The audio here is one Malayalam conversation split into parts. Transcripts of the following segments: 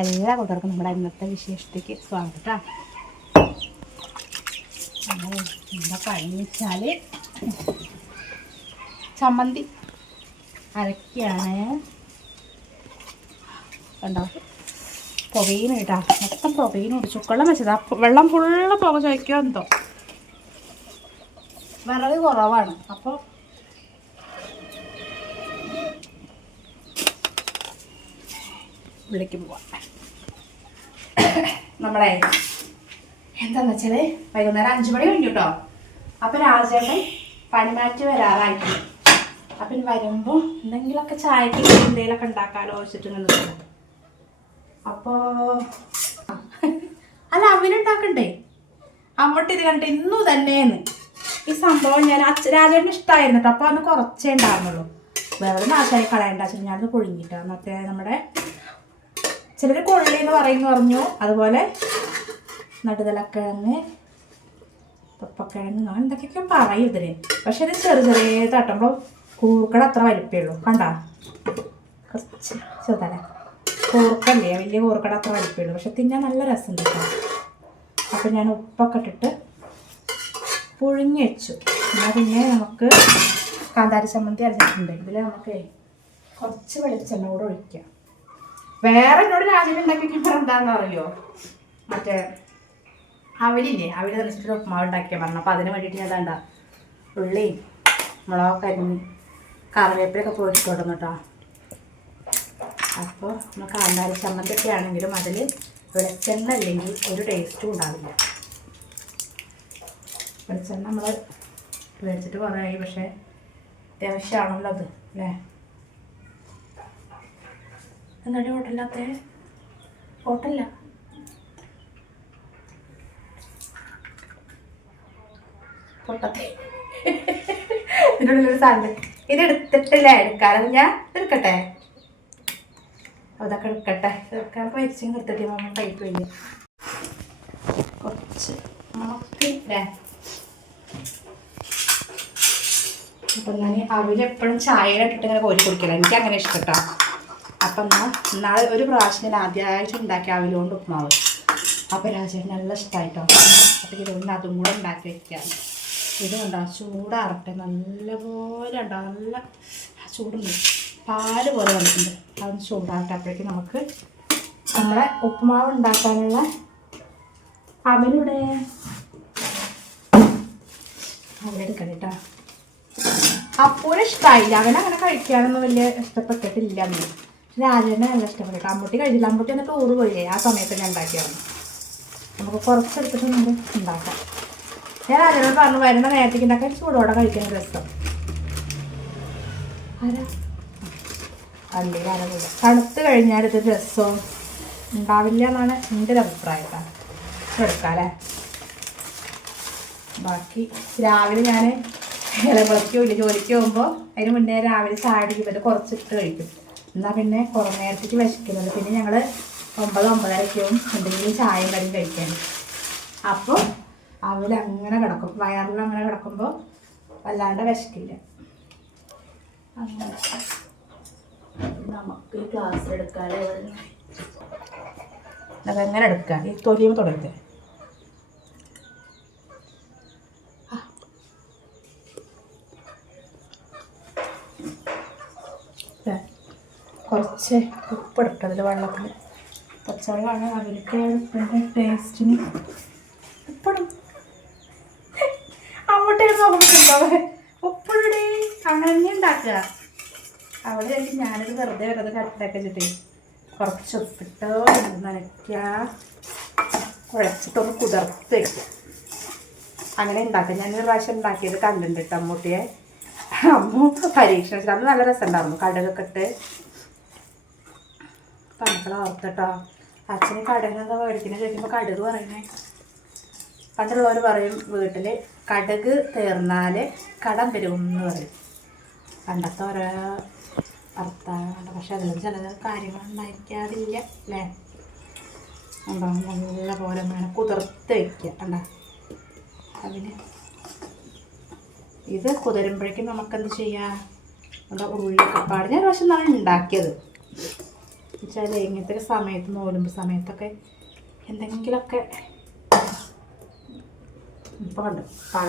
എല്ലാ കൂട്ടർക്കും നമ്മുടെ ഇന്നത്തെ വിശേഷത്തേക്ക് സ്വാഗതം. കേട്ടോ എന്താ പണി വെച്ചാൽ ചമ്മന്തി അരക്കാണ് കണ്ടോ? പുകയിന് കേട്ടാ മൊത്തം പുകയിനുണ്ട് ചുക്കള്ളം വെച്ചതാ. വെള്ളം ഫുള്ള് പുക ചോദിക്കാൻ എന്തോ. വിറക് കുറവാണ്. അപ്പോൾ വിളിക്ക് പോവാം. നമ്മളെ എന്താന്ന് വെച്ചാൽ വൈകുന്നേരം അഞ്ചു മണി കഴിഞ്ഞു കേട്ടോ അപ്പം രാജേട്ടൻ പണിമാറ്റി വരാറായിട്ട്. അപ്പം വരുമ്പോ വരുമ്പോൾ എന്തെങ്കിലുമൊക്കെ ചായക്ക് എന്തെങ്കിലുമൊക്കെ ഉണ്ടാക്കാലോ വെച്ചിട്ട് അപ്പോൾ അല്ല അവനുണ്ടാക്കണ്ടേ അമ്മട്ട് ഇത് കണ്ടിട്ട് ഇന്നു തന്നെയെന്ന്. ഈ സംഭവം ഞാൻ അച്ഛ രാജേട്ടന് ഇഷ്ടമായിരുന്നു കേട്ടോ അപ്പോൾ അന്ന് കുറച്ചേ ഉണ്ടായിരുന്നുള്ളൂ. വേറെ നാശമായി കളയണ്ട. ഞാനത് പൊഴിഞ്ഞിട്ടാണ് മറ്റേ നമ്മുടെ ചിലർ കൊള്ളി എന്ന് പറയുന്നു പറഞ്ഞു. അതുപോലെ നടുതലക്കിഴങ്ങ് പപ്പക്കിഴങ്ങ് അങ്ങനെ എന്തൊക്കെയൊക്കെ പറയും ഇതിന് പക്ഷെ ഇത് ചെറു ചെറിയ തട്ടുമ്പോൾ കൂർക്കട അത്ര വലിപ്പുള്ളൂ കണ്ട? കുറച്ച് ചെറുതല കൂർക്കല്ലേ? വലിയ കൂർക്കട അത്ര വലിപ്പുള്ളൂ പക്ഷെ തിന്നാൻ നല്ല രസം കിട്ടും. അപ്പം ഞാൻ ഉപ്പൊക്കെ ഇട്ടിട്ട് പുഴുങ്ങി വെച്ചു. എന്നാൽ പിന്നെ നമുക്ക് കാന്താരി ചമ്മന്തി അരച്ചിട്ടുണ്ട്. ഇതിൽ നമുക്ക് കുറച്ച് വെളിച്ചെണ്ണ കൂടെ ഒഴിക്കാം. വേറെ എന്നോട് രാജ്യം ഉണ്ടാക്കിയിട്ട് എന്താണെന്ന് അറിയോ? മറ്റേ അവലില്ലേ അവർ തെളിച്ചിട്ട് ഉപ്പുമാവ് ഉണ്ടാക്കിയാൽ പറഞ്ഞു. അപ്പോൾ അതിന് വേണ്ടിയിട്ട് ഞാൻ എന്താ ഉള്ളി മുളകൊക്കെ അരിഞ്ഞ് കറിവേപ്പിലൊക്കെ പൊടിച്ചു കൊടുന്നു കേട്ടോ. അപ്പോൾ നമ്മൾ കാന്താരി ചമ്മന്തിയൊക്കെ ആണെങ്കിലും അതിൽ വെളിച്ചെണ്ണ അല്ലെങ്കിൽ ഒരു ടേസ്റ്റും ഉണ്ടാവില്ല. വെളിച്ചെണ്ണ നമ്മൾ മേടിച്ചിട്ട് കുറേ പക്ഷേ അത്യാവശ്യമാണല്ലോ അത് അല്ലേ? എന്താണ് ഹോട്ടലില്ലാത്ത ഹോട്ടലില്ല പൊട്ടത്തെ. ഇതിനുള്ളിലൊരു സാധനം എടുക്കാറ് ഞാൻ എടുക്കട്ടെ? അതൊക്കെ എടുക്കട്ടെ. എടുക്കാൻ പൈസയും കൊടുത്തിട്ട് നമ്മൾ ടൈപ്പ് ചെയ്യും കുറച്ച് നോക്കില്ലേ അപ്പം ഞാൻ അവരെപ്പോഴും ചായയിലിട്ടിട്ട് ഇങ്ങനെ കോരി കുടിക്കില്ല എനിക്ക് അങ്ങനെ ഇഷ്ടട്ടോ അപ്പം എന്നാൽ നാളെ ഒരു പ്രാവശ്യം ഞാൻ ആദ്യമായിട്ട് ഉണ്ടാക്കി അവിലുകൊണ്ട് ഉപ്പുമാവ് അപ്പം രാജേട്ടൻ നല്ല ഇഷ്ടമായിട്ടോ അപ്പോൾ ഇതുകൊണ്ട് അതും കൂടെ ഉണ്ടാക്കി വെക്കാം ഇത് ചൂടാറട്ടെ നല്ലപോലെ ഉണ്ടോ നല്ല ചൂടുണ്ട്. പാൽ പോലെ വന്നിട്ടുണ്ട്. അതൊന്ന് ചൂടാറട്ടെ അപ്പോഴേക്കും നമുക്ക് നമ്മളെ ഉപ്പുമാവ് ഉണ്ടാക്കാനുള്ള അവനിവിടെ അവലെടുക്കണം കേട്ടോ. അപ്പോഴും ഇഷ്ടമായില്ല അവനങ്ങനെ അങ്ങനെ കഴിക്കാനൊന്നും വലിയ ഇഷ്ടപ്പെട്ടിട്ടില്ല. അമ്മ രാജേനെ നല്ല ഇഷ്ടപ്പെട്ടു അമ്മൂട്ടി കഴിച്ചില്ല. അമ്മൂട്ടി ഒന്ന് ടൂറ് പോയില്ലേ ആ സമയത്ത് ഞാൻ ഉണ്ടാക്കിയാണ് നമുക്ക് കുറച്ചെടുത്തിട്ട് നമുക്ക് ഉണ്ടാക്കാം. ഞാൻ രാജനോട് പറഞ്ഞു വരുന്ന നേരത്തേക്ക് ഉണ്ടാക്കാൻ ചൂടോടെ കഴിക്കാൻ രസം. ആരാ? അല്ലെങ്കിൽ ആരാ തണുത്ത് കഴിഞ്ഞാൽ ഇത് രസവും ഉണ്ടാവില്ല എന്നാണ് എന്റെ ഒരു അഭിപ്രായം എടുക്കാല്ലേ ബാക്കി രാവിലെ ഞാൻ ഇലവിളക്ക് ഇല്ല ജോലിക്ക് പോകുമ്പോൾ അതിന് മുന്നേ രാവിലെ ചായ അടിക്കുമ്പോൾ കുറച്ചിട്ട് കഴിക്കും. എന്നാൽ പിന്നെ കുറേ നേരത്തേക്ക് വിശക്കുന്നത് പിന്നെ ഞങ്ങൾ ഒമ്പത് ഒമ്പതരയ്ക്കും എന്തെങ്കിലും ചായയും കറിയും കഴിക്കാൻ. അപ്പോൾ അവൽ അങ്ങനെ കിടക്കും. വയറിൽ അങ്ങനെ കിടക്കുമ്പോൾ വല്ലാണ്ട് വിശക്കില്ല. നമുക്ക് ക്ലാസ് എടുക്കാതെ അതെങ്ങനെ എടുക്കാം. ഈ തൊലിയും തുടരുത്. കുറച്ച് ഉപ്പിടട്ടെ അതിൽ വെള്ളത്തിൽ പച്ചവെള്ളമാണ് അവർക്ക് ഉപ്പിന്റെ ടേസ്റ്റിന് ഉപ്പിടും. അങ്ങോട്ടേ നോക്കുമ്പോൾ ഉപ്പിടേ അങ്ങനെ തന്നെ ഉണ്ടാക്കുക അവിടെ എനിക്ക് ഞാനത് വെറുതെ വെറുതെ കട്ടിലൊക്കെ വെച്ചിട്ടേ കുറച്ച് ഉപ്പിട്ടോ നനയ്ക്കുക കുഴച്ചിട്ടൊന്ന് കുതിർത്ത് അങ്ങനെ ഉണ്ടാക്കുക ഞാനൊരു പ്രാവശ്യം ഉണ്ടാക്കിയത് കണ്ടിട്ടുണ്ട് അമ്മൂട്ടിയെ. അമ്മ പരീക്ഷണം അന്ന് നല്ല രസമുണ്ടായിരുന്നു. കടകൊക്കെ ഇട്ട് പണക്കള ഓർത്തട്ടോ അച്ഛന് കടകെന്താ മേടിക്കുന്നത് ചോദിക്കുമ്പോൾ കടുക് പറയണേ. പണ്ടുള്ളവർ പറയും വീട്ടിൽ കടുക് തീർന്നാൽ കടം വരും എന്ന് പറയും. പണ്ടത്തെ ഓരോ ഭർത്താവുണ്ട് പക്ഷെ അതിലും ചില കാര്യങ്ങളുണ്ടായിരിക്കാതില്ല അല്ലേ? ഉണ്ടാവും നല്ല പോലെ വേണം കുതിർത്ത് വയ്ക്കുക കണ്ട? അതിന് ഇത് കുതിരുമ്പോഴേക്കും നമുക്കെന്ത് ചെയ്യാം? നമ്മുടെ ഉള്ളിയൊക്കെ പാട് ഞാൻ പക്ഷെ നാളെ ഉണ്ടാക്കിയത്. വെച്ചാൽ ഇങ്ങനത്തെ ഒരു സമയത്ത് നോലുമ്പ് സമയത്തൊക്കെ എന്തെങ്കിലുമൊക്കെ ഇപ്പോൾ കണ്ടു? പഴ.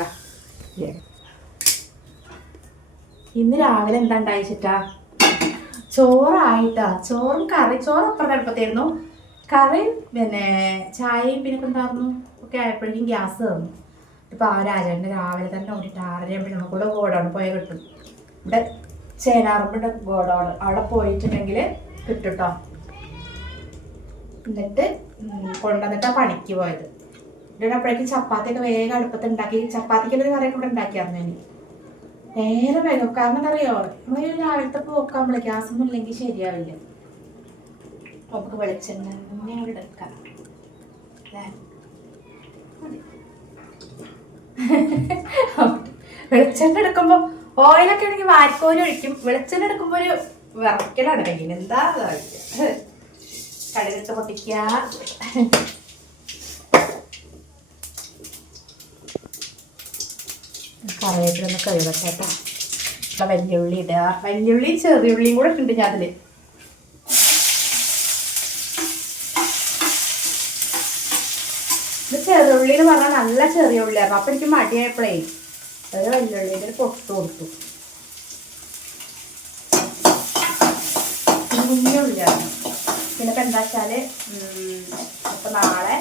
ഇന്ന് രാവിലെ എന്താ ഉണ്ടായിച്ചിട്ടാ ചോറായിട്ടാ. ചോറും കറി ചോറ് അപ്പുറത്തെ അടുപ്പത്തായിരുന്നു. കറിയും പിന്നെ ചായയും പിന്നെ എന്തായിരുന്നു? ഒക്കെ ആയപ്പോഴേക്കും ഗ്യാസ് തന്നു. ഇപ്പം ആ രാജാവിന്റെ രാവിലെ തന്നെ ഓടിയിട്ട് ആറരയാകുമ്പോൾ നമുക്ക് കൂടെ ഗോഡൗൺ പോയാൽ കിട്ടും. ഇവിടെ ചേനാറുമ്പുണ്ട് ഗോഡൗൺ. അവിടെ പോയിട്ടുണ്ടെങ്കിൽ കിട്ടും കേട്ടോ എന്നിട്ട് കൊണ്ടുവന്നിട്ട് പണിക്ക് പോയത്. ഇവിടെ അപ്പോഴേക്കും ചപ്പാത്തിയൊക്കെ വേഗം അടുപ്പത്ത് ഉണ്ടാക്കി ചപ്പാത്തിക്കുള്ള ഒരു കറിയൊക്കെ ഇവിടെ ഉണ്ടാക്കിയായിരുന്നു ഇനി? നേരെ വേഗം കാരണം എന്താ അറിയോ നമ്മൾ രാവിലത്തെ പോക്കാകുമ്പോഴേ ഗ്യാസ് ഒന്നും ഇല്ലെങ്കിൽ ശരിയാവില്ല. നമുക്ക് വെളിച്ചെണ്ണ എടുക്കാം. വെളിച്ചെണ്ണ എടുക്കുമ്പോൾ ഓയിലൊക്കെ ആണെങ്കിൽ വാരിക്കോലും ഒഴിക്കും. വെളിച്ചെണ്ണ എടുക്കുമ്പോൾ ഒരു വിറക്കലാണ് കയ്യിൽ. എന്താ കടലത്ത് കടുകിട്ട് പൊട്ടിക്കുക. കറിവേപ്പിലൊന്ന് കേട്ടോ. വെല്ലുള്ളി ഇടുക. വെല്ലുള്ളിയും ചെറിയുള്ളിയും കൂടെ ഉണ്ട് ഞാൻ അതിൽ. ഇത് ചെറിയുള്ളി എന്ന് പറഞ്ഞാൽ നല്ല ചെറിയ ഉള്ളിയായിരുന്നു. അപ്പൊ എനിക്ക് മടിയായപ്പോഴേ ഒരു വലിയുള്ളിയുടെ ഒരു പൊട്ട് കൊടുത്തു. കുഞ്ഞു ഉള്ളിയായിരുന്നു പിന്നെ ഇപ്പൊ എന്താ വെച്ചാൽ ഉം, ഇപ്പൊ നാളെ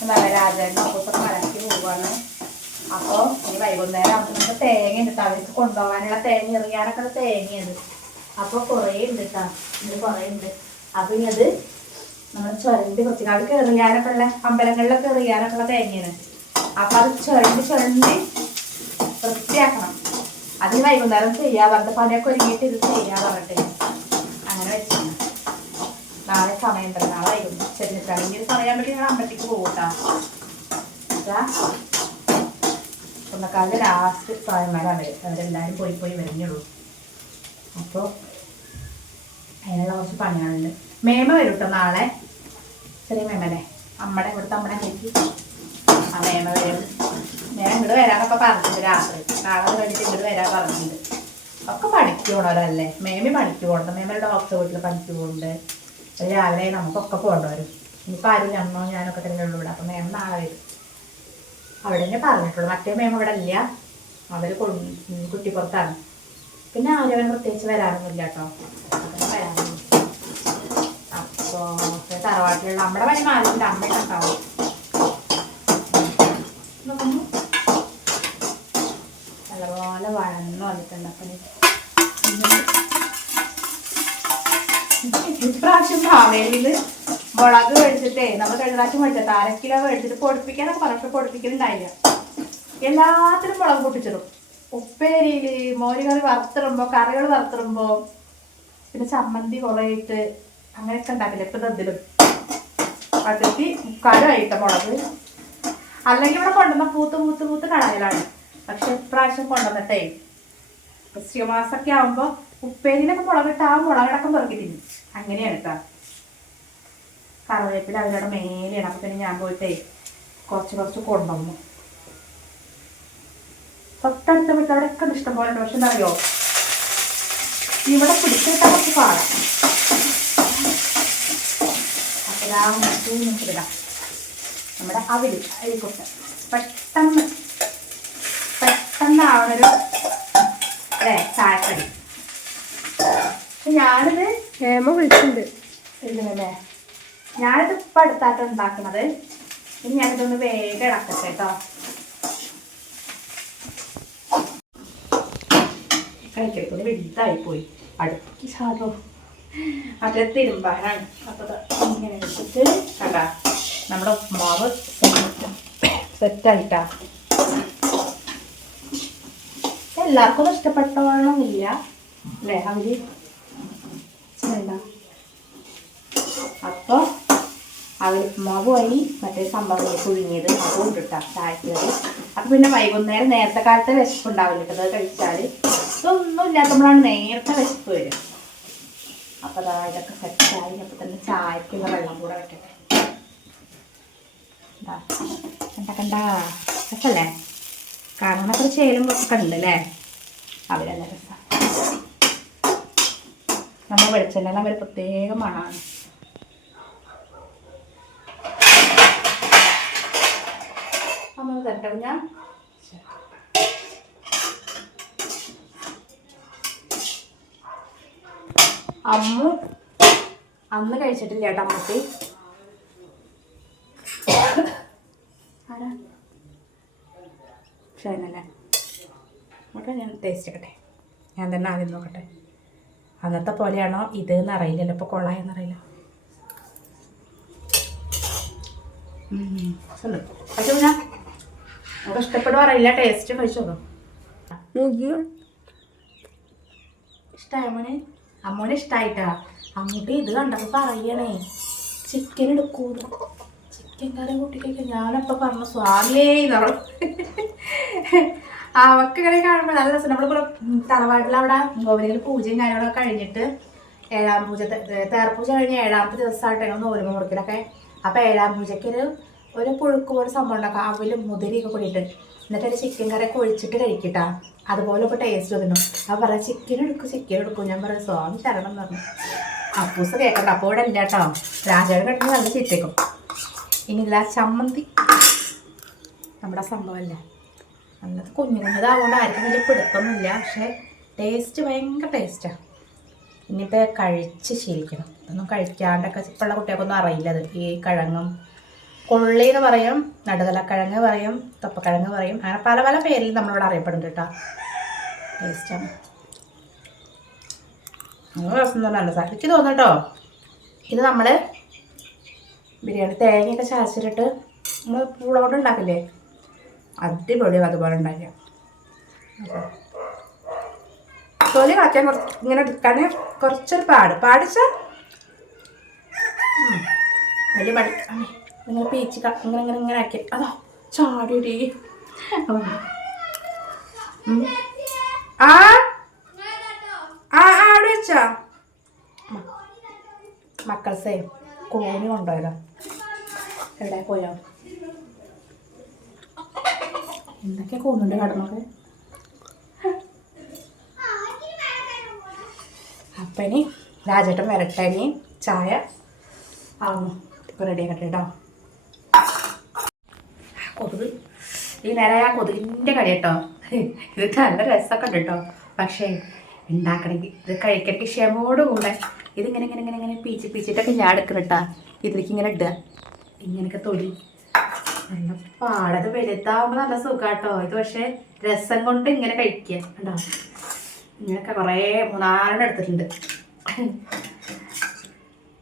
എന്താ പറയാ രാജാവിന്റെ ഓഫീസൊക്കെ മലക്ക് പോവാണ്. അപ്പൊ ഇനി വൈകുന്നേരം ആകുമ്പോൾ നമുക്ക് തേങ്ങ ഉണ്ട്. അവർക്ക് കൊണ്ടുപോകാനുള്ള തേങ്ങ എറിയാനൊക്കെ തേങ്ങയത് തേങ്ങയാണ് അപ്പൊ കുറേ ഉണ്ട് കേട്ടോ ഇത് കുറേ ഉണ്ട്. അപ്പൊ ഇനി അത് നമ്മൾ ചുരണ്ടി കുറച്ച് അത് കയറിയാനൊക്കെ ഉള്ള അമ്പലങ്ങളിലൊക്കെ എറിയാനൊക്കെ ഉള്ള തേങ്ങയാണ്. അപ്പൊ അത് ചുരണ്ടി ചുരണ്ടി വൃത്തിയാക്കണം. അത് വൈകുന്നേരം ചെയ്യാൻ പറഞ്ഞിട്ട് പണിയൊക്കെ ഒരുങ്ങിയിട്ട് ഇത് ചെയ്യാൻ പറഞ്ഞിട്ട്. അങ്ങനെ വെച്ചാണ് നാളെ സമയം വൈകുന്നേരം. ചെന്നിട്ടാണ് ഒരു സമയം പറ്റി ഞാൻ അമ്പലത്തേക്ക് പോകട്ടാ സ്വന്തക്കാലിന്റെ ലാസ്റ്റ് പ്രായന്മാരാണ് അവരെല്ലാവരും പോയി പോയി വരുന്നുള്ളൂ. അപ്പോൾ അതിനുള്ള കുറച്ച് പണികളുണ്ട്. മേമ വരും കേട്ടോ നാളെ? ചെറിയ മേമല്ലേ? അമ്മടെ ഇവിടുത്തെ അമ്മടെ ചേച്ചി ആ മേമ വരും. ഞാൻ ഇങ്ങോട്ട് വരാനൊക്കെ പറഞ്ഞിട്ടുണ്ട് രാത്രി. നാളെ കഴിഞ്ഞിട്ട് ഇങ്ങോട്ട് വരാൻ പറഞ്ഞിട്ടുണ്ട്. ഒക്കെ പണിക്ക് മേമി പണിക്ക് പോകണ്ട മേമയുടെ ഡോക്ടർ വീട്ടിൽ പണിക്ക് രാവിലെ നമുക്കൊക്കെ പോകേണ്ടി വരും ഇനിയിപ്പോൾ ആരും ഞമ്മോ ഞാനൊക്കെ തന്നെ ഉള്ളൂ ഇവിടെ. അപ്പം മേം നാളെ വരും. അവിടെ തന്നെ പറഞ്ഞിട്ടുള്ളൂ. മറ്റേ മേം ഇവിടെ ഇല്ല. അവർ കുട്ടിപ്പുറത്താണ് പിന്നെ ആരും പ്രത്യേകിച്ച് വരാറൊന്നുമില്ല കേട്ടോ. അപ്പോൾ തറവാട്ടിലുള്ള നമ്മുടെ പണി മാറിയിട്ടുണ്ട്. അമ്മയൊക്കെ ഉണ്ടാവും നല്ലപോലെ വഴന്ന് വന്നിട്ടുണ്ട്. അപ്പം ഇപ്രാവശ്യം മാവേലിയിൽ മുളക് മേടിച്ചിട്ടേ നമ്മൾ കഴിഞ്ഞ പ്രാവശ്യം മേടിച്ചത് അര കിലോ മേടിച്ചിട്ട് പൊടിപ്പിക്കാനൊക്കെ പറഞ്ഞിട്ട് പൊടിപ്പിക്കലുണ്ടായില്ല. എല്ലാത്തിനും മുളക് പൊട്ടിച്ചിടും. ഉപ്പേരിയിൽ മോരുകറി വറുത്തിടുമ്പോൾ കറികൾ വറുത്തിടുമ്പോൾ പിന്നെ ചമ്മന്തി കുറേയിട്ട് അങ്ങനെയൊക്കെ ഉണ്ടാക്കില്ല ഇപ്പം ഇതിലും പച്ചത്തി മുക്കാലുമായിട്ട മുളക്. അല്ലെങ്കിൽ ഇവിടെ കൊണ്ടുവന്ന പൂത്ത് പൂത്ത് പൂത്ത് കളയലാണ് പക്ഷെ ഇപ്രാവശ്യം കൊണ്ടുവന്നിട്ടേ വൃശ്ചിക മാസമൊക്കെ ആകുമ്പോൾ ഉപ്പേരിയിലൊക്കെ മുളകിട്ട് ആ മുളകടക്കം പെറുക്കി തിന്നും അങ്ങനെയാണ് കേട്ടോ കറിവേപ്പില അവരുടെ മേലെയാണ് അപ്പം പിന്നെ ഞാൻ പോയിട്ടേ കുറച്ച് കുറച്ച് കൊണ്ടുവന്നു. തൊട്ടടുത്ത വീട്ടിൽ അവിടെയൊക്കെ ഇത് ഇഷ്ടം പോലെ ഉണ്ട്. പക്ഷെ എന്താ ഇവിടെ പിടിച്ചിട്ടാൽ കുറച്ച് പാടാം. അപ്പോൾ നമ്മുടെ അവർ അരിക്കൊട്ട് പെട്ടെന്ന് പെട്ടെന്നാവണൊരു അല്ലേ ചായക്കടി. ഞാനിത് ഹേമ വിളിച്ചിട്ടുണ്ട് ഇല്ലേ ഞാനിത് ഇപ്പം അടുത്തായിട്ട് ഉണ്ടാക്കുന്നത് ഇനി ഞാനിതൊന്ന് വേഗം ഇളക്കട്ടെ കേട്ടോ കഴിക്കൽപ്പൊടി വലുതായി പോയി. അടുക്കി സാധോ മറ്റേ തിരുമ്പാനാണ്. അപ്പോൾ ഇങ്ങനെ വെച്ചിട്ട് കണ്ടാ നമ്മുടെ ഉപ്മാവ് സെറ്റായിട്ടാ. എല്ലാവർക്കും ഒന്നും ഇഷ്ടപ്പെട്ടോളന്നില്ല അല്ലേ അവർ വേണ്ട അപ്പോൾ അവൽ ഉപ്മാവ് വഴി മറ്റേ സംഭവം പുഴുങ്ങിയത് അതും കിട്ടാം ചായക്ക് കറി അപ്പം പിന്നെ വൈകുന്നേരം നേരത്തെ കാലത്തെ വിശപ്പ് ഉണ്ടാവില്ല കേട്ടത് കഴിച്ചാൽ ഇതൊന്നും ഇല്ലാത്തപ്പോഴാണ് നേരത്തെ വിശപ്പ് വരും അപ്പൊ അതാ ഇതൊക്കെ സെറ്റായി അപ്പൊ തന്നെ ചായക്കുള്ള വെള്ളം കൂടെ വെക്കട്ടെ. കണ്ട? കണ്ട രസല്ലേ? കാണാനൊക്കെ ചേലും ഒക്കെ ഉണ്ട് അല്ലേ രസം. നമ്മൾ വെളിച്ചെണ്ണയെല്ലാം ഒരു പ്രത്യേക മണമാണ്. നമ്മൾ തരട്ടെ ഞാൻ അമ്മ അന്ന് കഴിച്ചിട്ടില്ല ചേട്ടാ അമ്മയ്ക്ക് ഷൈനല്ലേ? ഞാൻ ടേസ്റ്റ് ചെയ്യട്ടെ ഞാൻ തന്നെ ആദ്യം നോക്കട്ടെ. അന്നത്തെ പോലെയാണോ ഇത് എന്ന് അറിയില്ലല്ലോ ഇപ്പോൾ കൊള്ളായെന്നറിയില്ല. പക്ഷെ പിന്നെ നമുക്ക് ഇഷ്ടപ്പെടുക അറിയില്ല. ടേസ്റ്റ് കഴിച്ചു നോക്കാം. ഇഷ്ടമായ മോനെ? അമ്മോനെ ഇഷ്ടായിട്ടാ. അമ്മൂട്ടി ഇത് കണ്ടപ്പോ പറയണേ ചിക്കൻ എടുക്കൂ ചിക്കൻ കറി കൂട്ടിക്കഴിക്കാൻ ഞാനപ്പൊ പറഞ്ഞു സ്വാമിയേ നമ്മൾ അവക്ക് ഇങ്ങനെ കാണുമ്പോൾ നല്ല രസം. നമ്മളിപ്പോ തറവാട്ടിൽ അവിടെ ഗോപുരത്തിൽ പൂജയും കാര്യങ്ങളൊക്കെ കഴിഞ്ഞിട്ട് ഏഴാം പൂജ തേർപ്പൂജ കഴിഞ്ഞ ഏഴാമത്തെ ദിവസമായിട്ട് ഞങ്ങൾ നോരുമ മുറുക്കിലൊക്കെ അപ്പോൾ ഏഴാം പൂജയ്ക്ക് ഒരു ഒരു പുഴുക്ക് പോലെ സംഭവം ഉണ്ടാക്കാം. അവലും മുതിരിയൊക്കെ കൂടിയിട്ട്. എന്നിട്ട് ഒരു ചിക്കൻ കറിയൊക്കെ ഒഴിച്ചിട്ട് കഴിക്കട്ടാ. അതുപോലെ ഇപ്പോൾ ടേസ്റ്റ് വരുന്നു അപ്പോൾ പറയാം ചിക്കൻ എടുക്കും ചിക്കൻ എടുക്കും. ഞാൻ പറയാം സ്വാമി ശരണം എന്ന് പറഞ്ഞു. അപ്പൂസ് കേൾക്കണ്ട അപ്പോൾ ഇവിടെ ഇല്ല കേട്ടോ രാജാവ് കിട്ടുന്ന നല്ല ചീത്തേക്കും ഇല്ല ചമ്മന്തി. നമ്മുടെ സംഭവമല്ലേ നല്ലത്. കുഞ്ഞു കുഞ്ഞതാവുകൊണ്ട് ആർക്കും വലിയ പിടുത്തൊന്നുമില്ല പക്ഷേ ടേസ്റ്റ് ഭയങ്കര ടേസ്റ്റാണ് ഇനിയിപ്പോൾ കഴിച്ച് ശീലിക്കണം. ഇതൊന്നും കഴിക്കാണ്ടൊക്കെ ഇപ്പോഴുള്ള കുട്ടികൾക്കൊന്നും അറിയില്ല അത്. ഈ കിഴങ്ങും കൊള്ളി എന്ന് പറയും നടുതലക്കിഴങ്ങ് പറയും തൊപ്പക്കിഴങ്ങ് പറയും. അങ്ങനെ പല പല പേരിൽ നമ്മളിവിടെ അറിയപ്പെടുന്നുണ്ട് കേട്ടോ. ടേസ്റ്റാണ് നല്ല രസം തന്നെ നല്ല സാധനം എനിക്ക് തോന്നുന്നു കേട്ടോ ഇത് നമ്മൾ ബിരിയാണി തേങ്ങയൊക്കെ ചാച്ചിട്ട് നമ്മൾ പൂള ഉണ്ടാക്കില്ലേ? അടിപൊളി അതുപോലെ ഉണ്ടാക്കിയ. തൊലി കളക്കാൻ കുറച്ച് ഇങ്ങനെ എടുക്കാൻ കുറച്ചൊരു പാട്. പാടിച്ചാൽ വലിയ പടി ഇങ്ങനെ പീച്ച് ഇങ്ങനെ ഇങ്ങനെ ഇങ്ങനെ ആക്കി. അതാ ചാടിയടി ആ ആ, അവിടെ വെച്ചാ. മക്കൾസേ കോണി കൊണ്ടുപോയതാ. എവിടെ പോയോ? എന്തൊക്കെ കോന്നുണ്ട് കടന്നൊക്കെ? അപ്പനി രാജേട്ടൻ വരട്ടെ ഇനി. ചായ? ആവുന്നു ഇപ്പൊ റെഡി ആക്കട്ടെ കേട്ടോ. കൊതുക്. ഈ നേരെ ആ കൊതുകിന്റെ കടി കേട്ടോ. ഇത് നല്ല രസമൊക്കെ ഉണ്ട് കേട്ടോ. പക്ഷേ ഉണ്ടാക്കണമെങ്കിൽ ഇത് കഴിക്കണമെങ്കിൽ ക്ഷമയോടുകൂടെ ഇതിങ്ങനെ ഇങ്ങനെ ഇങ്ങനെ ഇങ്ങനെ പീച്ച് പീച്ചിട്ടൊക്കെ ഞാൻ എടുക്കണട്ടാ ഇതിലേക്ക് ഇങ്ങനെ ഇടുക. ഇങ്ങനെയൊക്കെ തൊലി. പാടത് വലുതാവുമ്പോൾ നല്ല സുഖാട്ടോ. ഇത് പക്ഷേ രസം കൊണ്ട് ഇങ്ങനെ കഴിക്കുക കണ്ടോ? ഇങ്ങനെയൊക്കെ കുറേ മൂന്നാലെണ്ണം എടുത്തിട്ടുണ്ട്.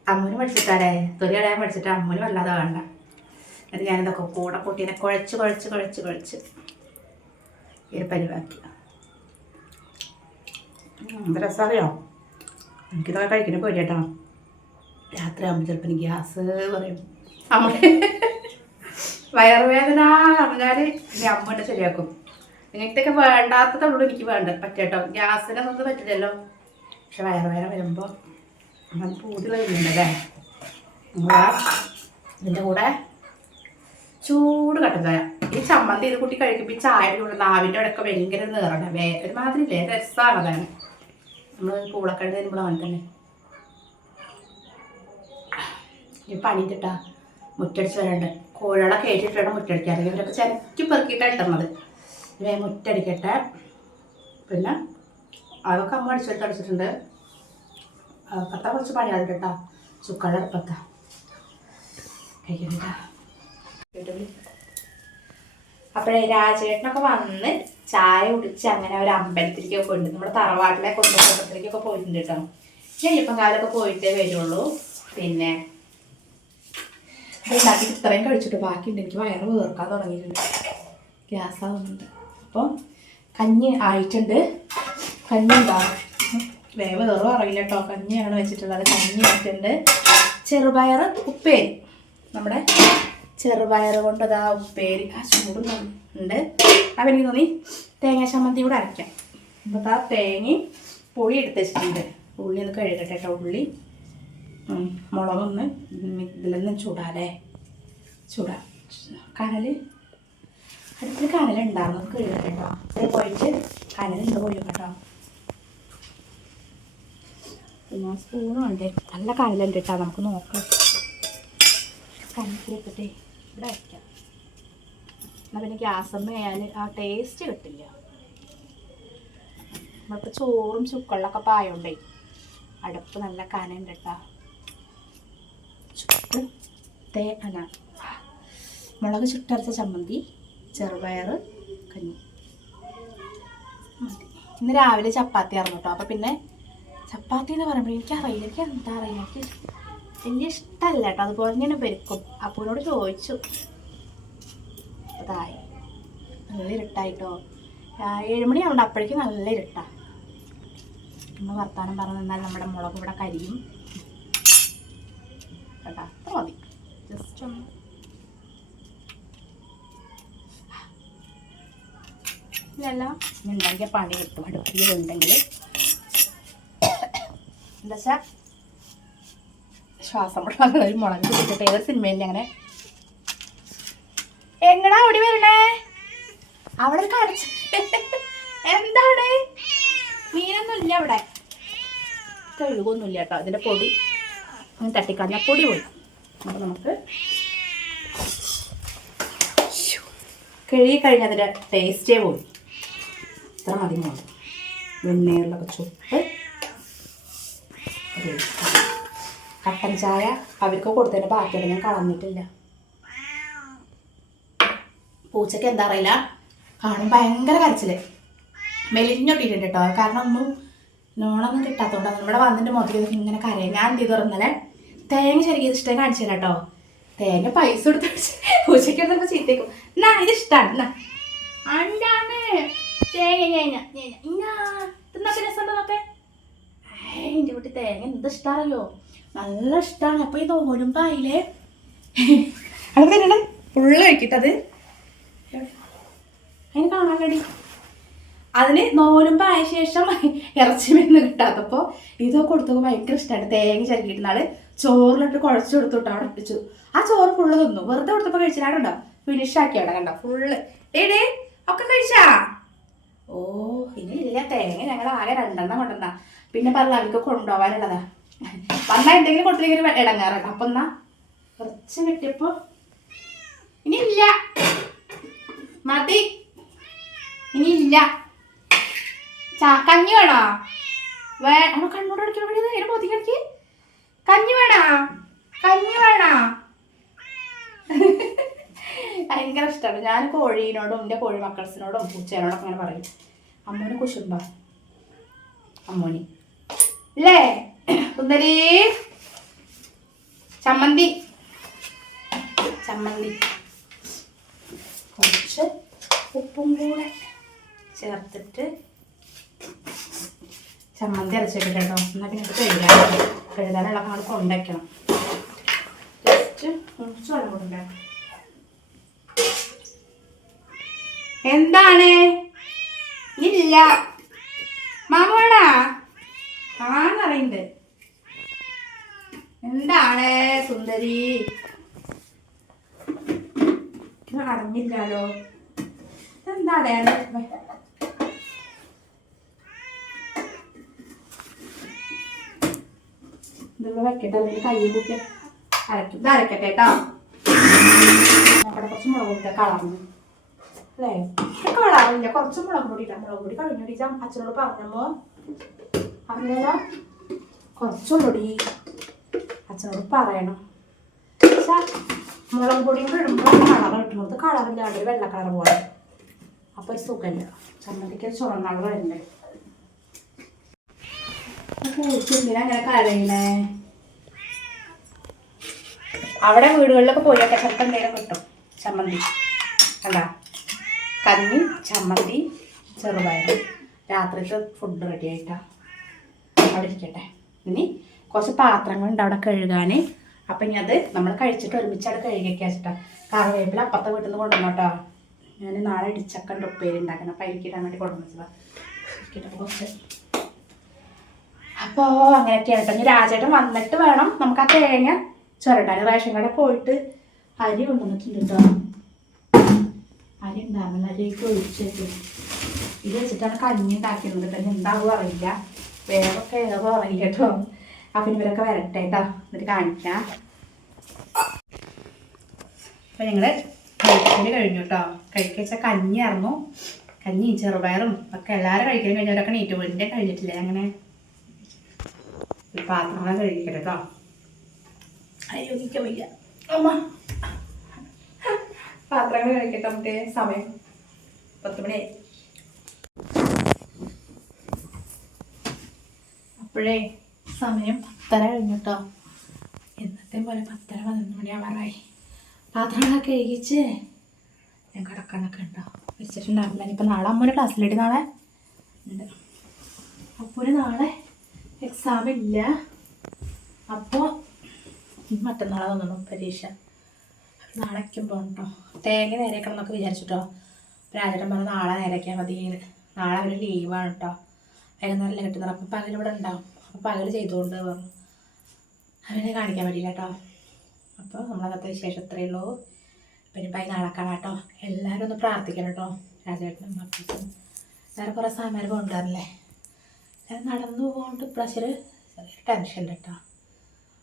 അമ്മൂന് പഠിച്ചിട്ടാലേ തൊലി അടയാൻ പഠിച്ചിട്ട് അമ്മൂന് വല്ലാതെ വേണ്ട. എന്നിട്ട് ഞാനിതൊക്കെ കൂടെ പൊട്ടിനെ കുഴച്ച് കുഴച്ച് കുഴച്ച് കുഴച്ച് ഒരു പരിവാക്കി. എന്ത് രസമറിയോ എനിക്കിതൊക്കെ കഴിക്കുന്ന പേടി കേട്ടോ രാത്രി ആകുമ്പോൾ ചിലപ്പോൾ ഗ്യാസ് പറയും അമ്മ വയറുവേദന പറഞ്ഞാൽ എന്റെ അമ്മ ശരിയാക്കും. നിങ്ങൾക്കൊക്കെ വേണ്ടാത്തതുള്ളൂ എനിക്ക് വേണ്ട. പറ്റേട്ടോ? ഗ്യാസിനൊന്നും പറ്റില്ലല്ലോ. പക്ഷെ വയറുവേദന വരുമ്പോൾ നമ്മൾ പൂതി വരുന്നുണ്ടല്ലേ? ഇതിന്റെ കൂടെ ചൂട് കട്ടൻ ഈ ചമ്മന്തി ഇത് കൂട്ടി കഴിക്കുമ്പോൾ ഈ ചായയുടെ കൂടെ നാവിന്റെ ഇടയ്ക്ക് ഭയങ്കര നേറണം വേ ഒരുമാതിരി ഇല്ലേ? രസമാണ് അതാണ്. നമ്മൾ പൂളക്കഴുതി തരുമ്പോൾ അങ്ങനെ തന്നെ. ഈ പണി കിട്ടാ മുറ്റടിച്ച് വരണ്ട്. കോഴികളൊക്കെ മുറ്റടിക്കുക. മുറ്റടിക്കാറ് ഇവരൊക്കെ ചരക്കി പെറുക്കിയിട്ടാണ് ഇട്ടുന്നത് ഇവരെ മുറ്റടിക്കട്ടെ. പിന്നെ അതൊക്കെ അമ്മ അടിച്ചെടുത്ത് അടിച്ചിട്ടുണ്ട്. അതൊക്കെ കുറച്ച് പണിയാതിട്ട് കേട്ടോ. ചുക്കാളെ അടുപ്പത്താ. കഴിക്കുന്നില്ല അപ്പോഴേ രാജേട്ടനൊക്കെ വന്ന് ചായ കുടിച്ച് അങ്ങനെ ഒരു അമ്പലത്തിലേക്കൊക്കെ പോയിട്ടുണ്ട് നമ്മുടെ തറവാട്ടിലെ കുടുംബത്തിലേക്കൊക്കെ പോയിട്ടുണ്ട് കേട്ടോ. ഇനി ഇപ്പം കാലൊക്കെ പോയിട്ടേ വരുള്ളൂ. പിന്നെ അത് ഉണ്ടാക്കിയിട്ട് ഇത്രയും കഴിച്ചിട്ട് ബാക്കിയുണ്ട്. എനിക്ക് വയറ് വേർക്കാൻ തുടങ്ങിയിട്ടുണ്ട്. ഗ്യാസ് ആവുന്നുണ്ട് അപ്പോൾ കഞ്ഞി ആയിട്ടുണ്ട്. കഞ്ഞി ഉണ്ടാവും വേവ് വേറും അറിയില്ല കേട്ടോ. കഞ്ഞിയാണ് വെച്ചിട്ടുള്ളത്. കഞ്ഞി ആയിട്ടുണ്ട്. ചെറുപയർ ഉപ്പേരി. നമ്മുടെ ചെറുപയർ കൊണ്ട് ഇതാ ഉപ്പേരി. ആ ചൂടും ഉണ്ട്. അപ്പം എനിക്ക് തോന്നി തേങ്ങ ചമ്മന്തി കൂടെ അരയ്ക്കാം. അപ്പോൾ ആ തേങ്ങയും പുളി എടുത്ത് വെച്ചിട്ടുണ്ട്. ഉള്ളി ഒന്ന് കഴുകട്ടെ കേട്ടോ. ഉള്ളി. മുളകൊന്ന് ഇതിലൊന്ന് ചൂടാലേ. ചൂടാ. കനൽ അടുപ്പിൽ കനലുണ്ടായിരുന്നു. കഴുകട്ടെ കേട്ടോ. ഇത് പോയിട്ട് കനലുണ്ട് പോയി കേട്ടോ. പിന്നെ സ്പൂണും ഉണ്ട് നല്ല കനലുണ്ട് കേട്ടോ. നമുക്ക് നോക്കാം. കനത്തിലിട്ടിട്ടേ ഇവിടെ വയ്ക്കാം. എന്നാൽ പിന്നെ ഗ്യാസമ്മ ആയാൽ ആ ടേസ്റ്റ് കിട്ടില്ല. നമ്മളിപ്പോൾ ചോറും ചുക്കളിലൊക്കെ പായോണ്ടേ. അടുപ്പ് നല്ല കനുണ്ട് കേട്ടോ. ചുട്ട് തേ അല്ല മുളക് ചുട്ടരച്ച ചമ്മന്തി ചെറുപയർ കഞ്ഞി. ഇന്ന് രാവിലെ ചപ്പാത്തി ആയിരുന്നു കേട്ടോ. അപ്പം പിന്നെ ചപ്പാത്തി എന്ന് പറയുമ്പോൾ എനിക്കറിയില്ല. എനിക്ക് എന്താ അറിയില്ല. എനിക്ക് വലിയ ഇഷ്ടമല്ല കേട്ടോ. അതുപോലെ തന്നെ പെരുക്കും അപ്പൂനോട് ചോദിച്ചു. അതായി. നല്ല ഇരുട്ടായിട്ടോ. ഏഴുമണിയാവുണ്ട്. അപ്പോഴേക്കും നല്ല ഇരുട്ടാണ് നമ്മൾ വർത്താനം പറഞ്ഞു നിന്നാൽ നമ്മുടെ മുളക് ഇവിടെ കരിയും. കേട്ടോ അത്ര മതി. ജസ്റ്റ് ഒന്ന്. ഇനി ഉണ്ടാക്കിയ പണി കിട്ടും അടുപ്പിൽ ഉണ്ടെങ്കിൽ. എന്താ വെച്ചാ? ശ്വാസം മുട്ടാനുള്ള ഒരു മുളക് പിടിച്ചിട്ട് ഏത് സിനിമയിൽ അങ്ങനെ? എങ്ങടാ ഓടി വരണേ? അവിടെ കാണിച്ച് എന്താണ് മീനൊന്നും ഇല്ല അവിടെ. കഴുകൊന്നുമില്ല കേട്ടോ. അതിന്റെ പൊടി. അങ്ങനെ തട്ടിക്കളഞ്ഞ പൊടി പോയി. അപ്പോൾ നമുക്ക്. കഴുകി കഴിഞ്ഞതിന്റെ ടേസ്റ്റേ പോയി. ഇത്ര മതി മോൾ. വെണ്ണീറിലൊക്കെ ചുട്ട് കട്ടൻ ചായ അവർക്ക് കൊടുത്തതിന്റെ ബാക്കിയുടെ ഞാൻ കളഞ്ഞിട്ടില്ല. പൂച്ചയ്ക്ക് എന്താ അറിയില്ല? കാണും ഭയങ്കര കരച്ചിൽ. മെലിഞ്ഞൊട്ടിട്ടുണ്ട് കേട്ടോ. കാരണം ഒന്നും നോണൊന്നും കിട്ടാത്തതുകൊണ്ടാണ് ഇവിടെ വന്നിട്ട് മുതൽ ഇങ്ങനെ കരയാം. ഞാൻ എന്ത് ചെയ്തു? പറഞ്ഞാലേ തേങ്ങ ശരിക്കും ഇഷ്ടം കാണിച്ചു തരാം കേട്ടോ തേങ്ങ പൈസ കൊടുത്ത് പൂച്ചയ്ക്ക് വന്നപ്പോൾ ചീത്തേക്കും എന്നാ ഇത് ഇഷ്ടമാണ് എന്റെ അണ്ടാണ്. തേങ്ങ തിന്നൊക്കെ നോക്കെ എന്റെ കുട്ടി തേങ്ങ എന്ത് ഇഷ്ടമാണല്ലോ നല്ല ഇഷ്ടമാണ് അപ്പോൾ ഇത് ഓടുമ്പോൾ അതിലെ അത് തരണം ഫുള്ള് കഴിക്കിട്ടത് അതിന് കാണാൻ കടി അതിന് നോലുമ്പോൾ ആയ ശേഷം ഇറച്ചി മീന്ന് കിട്ടാത്തപ്പോൾ ഇതൊക്കെ കൊടുത്തപ്പോ ഭയങ്കര ഇഷ്ടമാണ് തേങ്ങ ചരക്കിയിട്ട് നാൾ ചോറിലിട്ട് കുഴച്ച് കൊടുത്തിട്ട് അവിടെ ഇട്ടിച്ചു. ആ ചോറ് ഫുള്ള് തിന്നു. വെറുതെ കൊടുത്തപ്പോൾ കണ്ടോ ഫിനിഷ് ആക്കി അവിടെ കണ്ടോ? ഫുള്ള് ഏടേ ഒക്കെ കഴിച്ചാ? ഓ ഇനി ഇല്ല തേങ്ങ ഞങ്ങൾ ആകെ രണ്ടെണ്ണം കൊണ്ടുവന്നാ. പിന്നെ പറഞ്ഞ അവർക്ക് കൊണ്ടുപോകാനുള്ളതാ വന്നാ എന്തെങ്കിലും കൊടുത്തില്ലെങ്കിൽ ഇടങ്ങാറുണ്ട് അപ്പൊ എന്നാ? കുറച്ച് കിട്ടിയപ്പോ ഇനി ഇല്ല മതി. ഇനി ഇല്ല കഞ്ഞി വേണോ? വേ നമ്മൾ കണ്ണോട് അടിക്കാൻ വേണ്ടി അതിനെ പൊതി കിടക്കി കഞ്ഞി വേണോ? കഞ്ഞി വേണോ? ഭയങ്കര ഇഷ്ടമാണ് ഞാൻ കോഴീനോടും എന്റെ കോഴി മക്കൾസിനോടും പൂച്ചേനോടും അങ്ങനെ പറയും. അമ്മോന് കുശുമ്പ. അമ്മോനി. അല്ലേ സുന്ദരി. ചമ്മന്തി. ചമ്മന്തി. കുറച്ച് ഉപ്പും കൂടെ ചേർത്തിട്ട് ചമ്മന്തി അരച്ചിട്ട് കേട്ടോ എന്നാൽ പിന്നെ കഴുകാൻ കഴുകാനുള്ള നമ്മൾ കൊണ്ടുവയ്ക്കണം ജസ്റ്റ് കുറച്ച് വെള്ളം കൊണ്ടുണ്ടാക്കണം എന്താണ്? ഇല്ല. മാമോണാ ആന്നറിയണ്ട് എന്താണ് സുന്ദരി? ഇത് എന്താ എന്താണ് ഇതിവിടെ വെക്കട്ടെ അല്ലെങ്കിൽ കയ്യിൽ കൂട്ടി അരക്കും ഇത് അരക്കട്ടെ കേട്ടോ അവിടെ കുറച്ച് മുളക് കൂട്ടി കളർന്ന് അല്ലേ? കളറില്ല കുറച്ച് മുളക് പൊടി ഇട്ടാ മുളക് പൊടി കഴിഞ്ഞു അച്ഛനോട് പറഞ്ഞപ്പോ കുറച്ചും കുറച്ചുള്ളൂടി അച്ഛനോട് പറയണം. പക്ഷെ മുളക് പൊടിയും കൂടെ ഇടുമ്പോൾ കളർ കിട്ടുന്നത് കളറില്ലാണ്ട് വെള്ള കളർ പോലെ. അപ്പോൾ ഒരു സുഖമില്ല. ചമ്മന്തിക്ക് ചുവന്ന കളർ പൂച്ചെന്തിനാ അങ്ങനെ കരയണേ. അവിടെ വീടുകളിലൊക്കെ പോയൊക്കെ ചിലപ്പോൾ എന്തെങ്കിലും കിട്ടും. ചമ്മന്തി. കണ്ട? കഞ്ഞി ചമ്മന്തി ചെറുപയർ രാത്രിക്ക് ഫുഡ് റെഡി ആയിട്ടാ. അവിടെ ഇരിക്കട്ടെ. ഇനി കുറച്ച് പാത്രങ്ങളുണ്ട് അവിടെ കഴുകാൻ അപ്പം ഇനി അത് നമ്മൾ കഴിച്ചിട്ട് ഒരുമിച്ച് അവിടെ കഴുകിയൊക്കെ വെച്ചിട്ടാ കറിവേപ്പില അപ്പുറത്തെ വീട്ടിൽ നിന്ന് കൊണ്ടുവന്നോട്ടോ ഞാൻ നാളെ ഇടിച്ചക്കണ്ട് ഉപ്പേരി ഉണ്ടാക്കണം. അപ്പം അതിലേക്കിടാൻ വേണ്ടി കൊണ്ടുവന്നതാ. കുറച്ച് അപ്പോൾ അങ്ങനെയൊക്കെയാണ് കേട്ടോ രാജേട്ടൻ വന്നിട്ട് വേണം നമുക്ക് ആ തേങ്ങ ചുരണ്ടാൻ റേഷൻ കട പോയിട്ട് അരി കൊണ്ടുവന്നിട്ടുണ്ട് കേട്ടോ അരി ഉണ്ടാകുന്നില്ല അരിയൊക്കെ ഒഴിച്ചിട്ട്. ഇത് വെച്ചിട്ടാണ് കഞ്ഞി ഉണ്ടാക്കിയത് കേട്ടോ എന്താകും അറിയില്ല. വേറൊക്കെ ഏതോ അറിയില്ല കേട്ടോ അപ്പം ഇവരൊക്കെ വരട്ടെ കേട്ടോ എന്നിട്ട് കാണിക്കാം. അപ്പം ഞങ്ങൾ കഴിക്കൽ കഴിഞ്ഞു കേട്ടോ കഴിക്കുക വെച്ചാൽ കഞ്ഞിയായിരുന്നു കഞ്ഞിയും ചെറുപയറും ഒക്കെ എല്ലാവരും കഴിക്കാൻ കഴിഞ്ഞവരൊക്കെ നീറ്റ് വീടിന്റെ കഴിഞ്ഞിട്ടില്ലേ? അങ്ങനെ പാത്രങ്ങൾ കഴിക്കട്ടെ കേട്ടോ അയ്യോ വയ്യ. അമ്മ. പാത്രങ്ങൾ കഴിക്കട്ടെ മറ്റേ സമയം പത്ത് മണിയായി അപ്പോഴേ സമയം പത്തര കഴിഞ്ഞു ഇന്നത്തെ പോലെ പത്തര പതിനൊന്ന് മണിയാവാറായി പാത്രങ്ങളൊക്കെ കഴിച്ച് ഞാൻ കിടക്കാനൊക്കെ ഉണ്ടോ? വെച്ചിട്ടുണ്ടാവില്ല ഇനിയിപ്പോൾ നാളെ അമ്മൂന് ക്ലാസ്സിലിട്ട് നാളെ? ഉണ്ട്. നാളെ എക്സാം ഇല്ല. അപ്പോൾ മറ്റന്നാളെ തോന്നുന്നു പരീക്ഷ. നാളേക്കും പോകണം തേങ്ങ നേരേക്കണം എന്നൊക്കെ വിചാരിച്ചിട്ടോ. രാജേട്ടൻ പറഞ്ഞ നാളെ നേരേക്കാൻ മതി നാളെ അവർ ലീവാണ് കേട്ടോ വൈകുന്നേരം കിട്ടുന്നത് അപ്പം പകൽ ഇവിടെ ഉണ്ടാവും. അപ്പം പകൽ ചെയ്തുകൊണ്ട് പറഞ്ഞു. അവനെ കാണിക്കാൻ പറ്റില്ല കേട്ടോ അപ്പോൾ നമ്മളതൊക്കെ വിശേഷം ഇത്രയേ ഉള്ളൂ. പിന്നെ പൈ നാളെ കാണാം കേട്ടോ എല്ലാവരും ഒന്ന് പ്രാർത്ഥിക്കണം കേട്ടോ രാജേട്ടനും മക്കൾക്കും വേറെ കുറേ സമയം കൊണ്ടുവരില്ലേ ഞാൻ നടന്നു പോകണ്ട് ഇപ്രാവശ്യം ചെറിയൊരു ടെൻഷൻ കേട്ടോ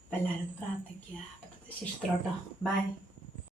അപ്പം എല്ലാവരും പ്രാർത്ഥിക്കുക. അപ്പം ശിഷ്ടം കേട്ടോ ബൈ